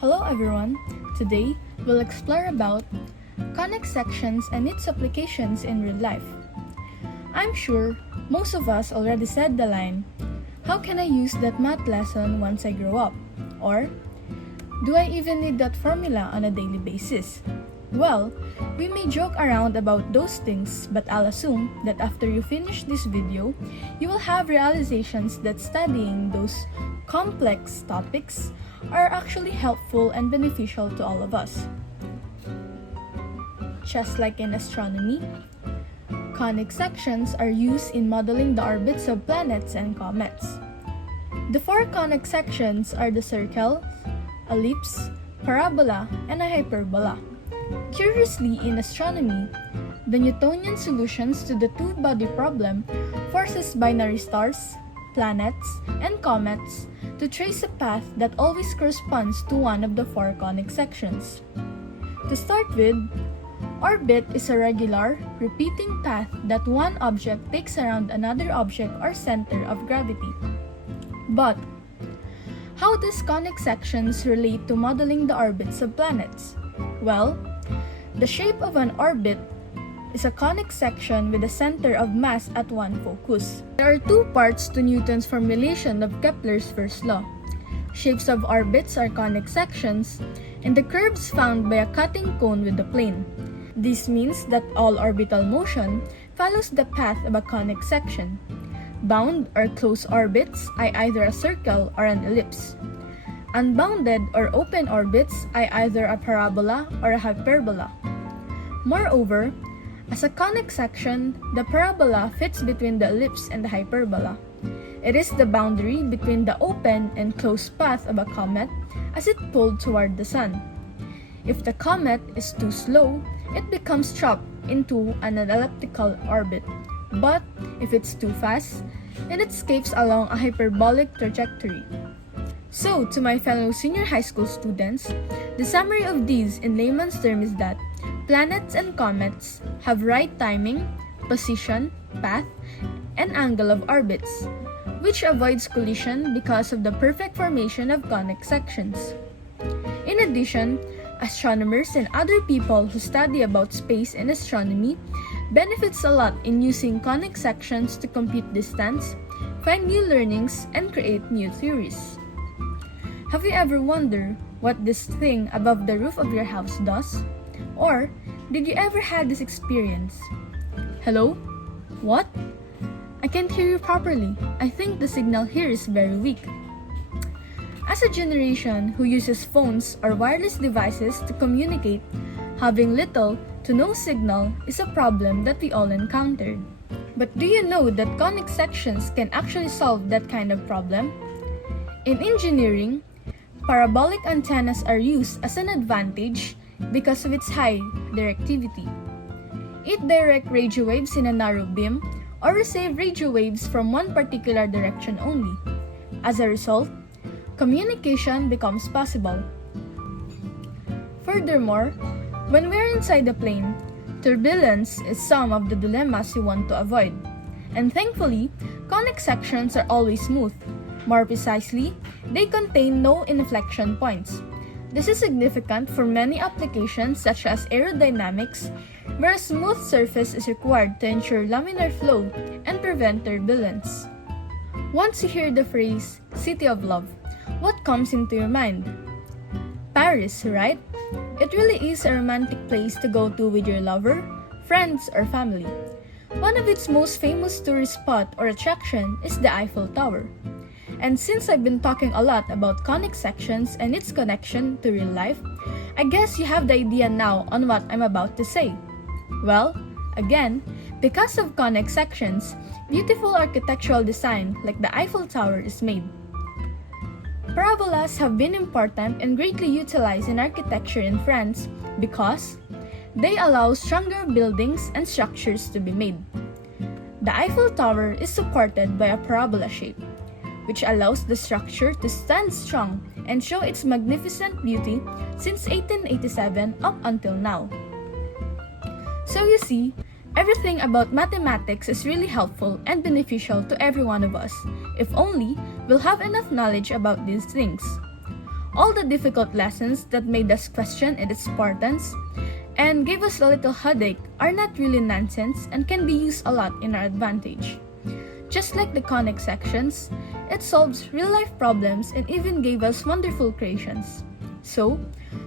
Hello everyone! Today, we'll explore about conic sections and its applications in real life. I'm sure most of us already said the line, "How can I use that math lesson once I grow up?" Or, "Do I even need that formula on a daily basis?" Well, we may joke around about those things, but I'll assume that after you finish this video, you will have realizations that studying those complex topics are actually helpful and beneficial to all of us. Just like in astronomy, conic sections are used in modeling the orbits of planets and comets. The four conic sections are the circle, ellipse, parabola, and a hyperbola. Curiously, in astronomy, the Newtonian solutions to the two-body problem forces binary stars, planets, and comets to trace a path that always corresponds to one of the four conic sections. To start with, orbit is a regular, repeating path that one object takes around another object or center of gravity. But, how does conic sections relate to modeling the orbits of planets? Well, the shape of an orbit is a conic section with a center of mass at one focus. There are two parts to Newton's formulation of Kepler's first law. Shapes of orbits are conic sections, and the curves found by a cutting cone with a plane. This means that all orbital motion follows the path of a conic section. Bound or closed orbits are either a circle or an ellipse. Unbounded or open orbits are either a parabola or a hyperbola. Moreover, as a conic section, the parabola fits between the ellipse and the hyperbola. It is the boundary between the open and closed path of a comet as it pulled toward the sun. If the comet is too slow, it becomes trapped into an elliptical orbit. But if it's too fast, then it escapes along a hyperbolic trajectory. So, to my fellow senior high school students, the summary of these in layman's terms is that planets and comets have right timing, position, path, and angle of orbits, which avoids collision because of the perfect formation of conic sections. In addition, astronomers and other people who study about space and astronomy benefits a lot in using conic sections to compute distance, find new learnings, and create new theories. Have you ever wondered what this thing above the roof of your house does? Or, did you ever have this experience? Hello? What? I can't hear you properly. I think the signal here is very weak. As a generation who uses phones or wireless devices to communicate, having little to no signal is a problem that we all encountered. But do you know that conic sections can actually solve that kind of problem? In engineering, parabolic antennas are used as an advantage because of its high directivity. It directs radio waves in a narrow beam or receive radio waves from one particular direction only. As a result, communication becomes possible. Furthermore, when we're inside the plane, turbulence is some of the dilemmas you want to avoid. And thankfully, conic sections are always smooth. More precisely, they contain no inflection points. This is significant for many applications such as aerodynamics, where a smooth surface is required to ensure laminar flow and prevent turbulence. Once you hear the phrase, "City of Love," what comes into your mind? Paris, right? It really is a romantic place to go to with your lover, friends, or family. One of its most famous tourist spot or attraction is the Eiffel Tower. And since I've been talking a lot about conic sections and its connection to real life, I guess you have the idea now on what I'm about to say. Well, again, because of conic sections, beautiful architectural design like the Eiffel Tower is made. Parabolas have been important and greatly utilized in architecture in France because they allow stronger buildings and structures to be made. The Eiffel Tower is supported by a parabola shape, which allows the structure to stand strong and show its magnificent beauty since 1887 up until now. So you see, everything about mathematics is really helpful and beneficial to every one of us, if only we'll have enough knowledge about these things. all the difficult lessons that made us question its importance and gave us a little headache are not really nonsense and can be used a lot in our advantage. Just like the conic sections, it solves real-life problems and even gave us wonderful creations. So,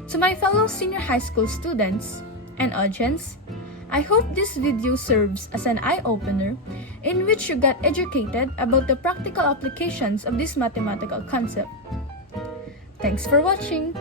to my fellow senior high school students and audience, I hope this video serves as an eye-opener in which you get educated about the practical applications of this mathematical concept. Thanks for watching!